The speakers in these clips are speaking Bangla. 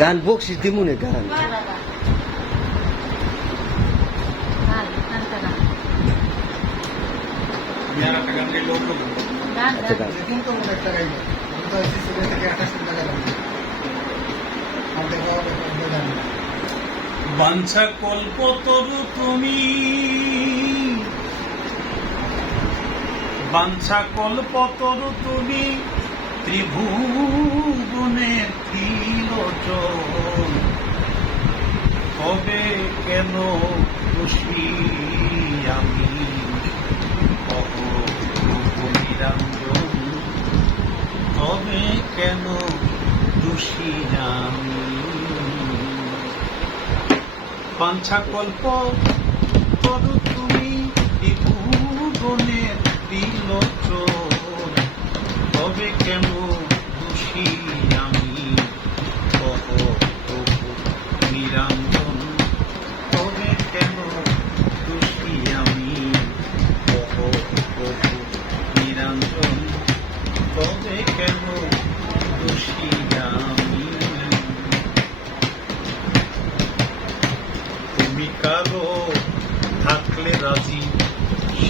গান বকশিস অন্য গান। আচ্ছা গান। বাঞ্ছা কল্পতরু তুমি। বাঞ্ছা কল্পতরু তুমি। ত্রিভুবনের ত্রিলোচন তবে কেন খুশি আমি? তবে কেন খুশি আমি? পাঞ্ছা কল্প করু তুমি বিভূগণের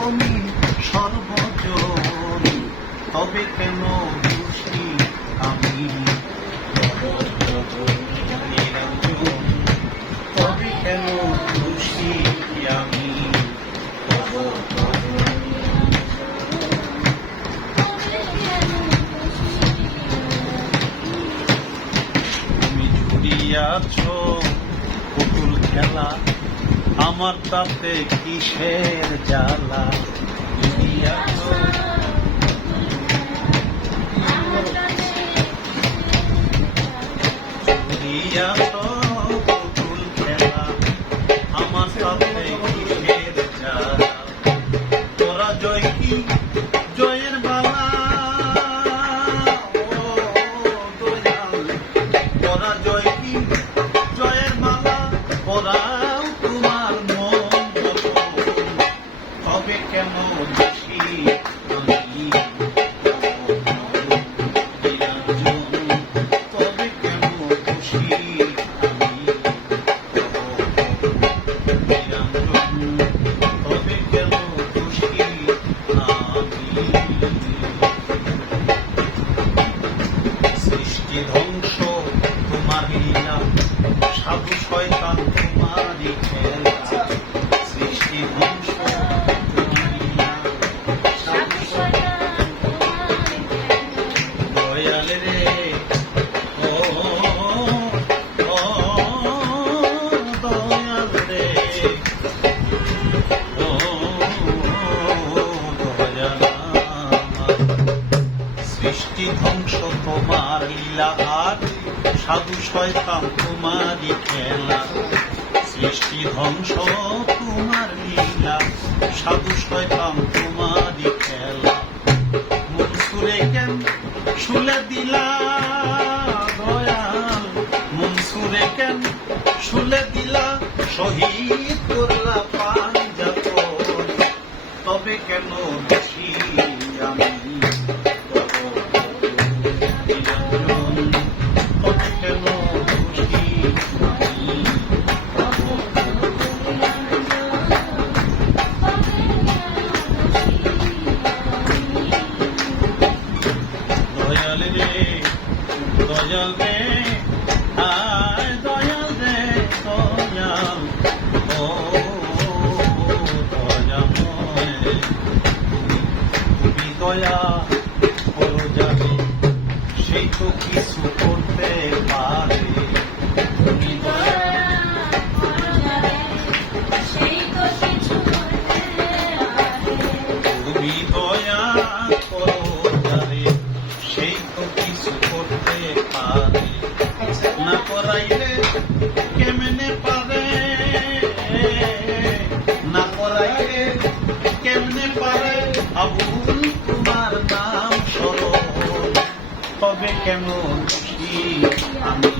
অমিন সর্বজন তবে কেন খুশি আমি? তবে কেন খুশি আমি? তুমি ঝুড়িয়াছ পুতুল খেলা আমার তাতে কিসের জ্বালা? ধ্বংস তোমার লীলা সাধু শয়তান তোমারই খেলা। সৃষ্টি ধ্বংস তোমার লীলা। সাধু শয়তান তোমারই খেলা। মন সুরে কেন? শুলে দিলা দয়াল। মন সুরে কেন? শুলে দিলা শহীদ করলা পান যাত তবে কেন বেশি আমি দয়াল রে আয় দয়াল রে দয়াল ও দয়াময় তুমি দয়া হবে কেমন আমি।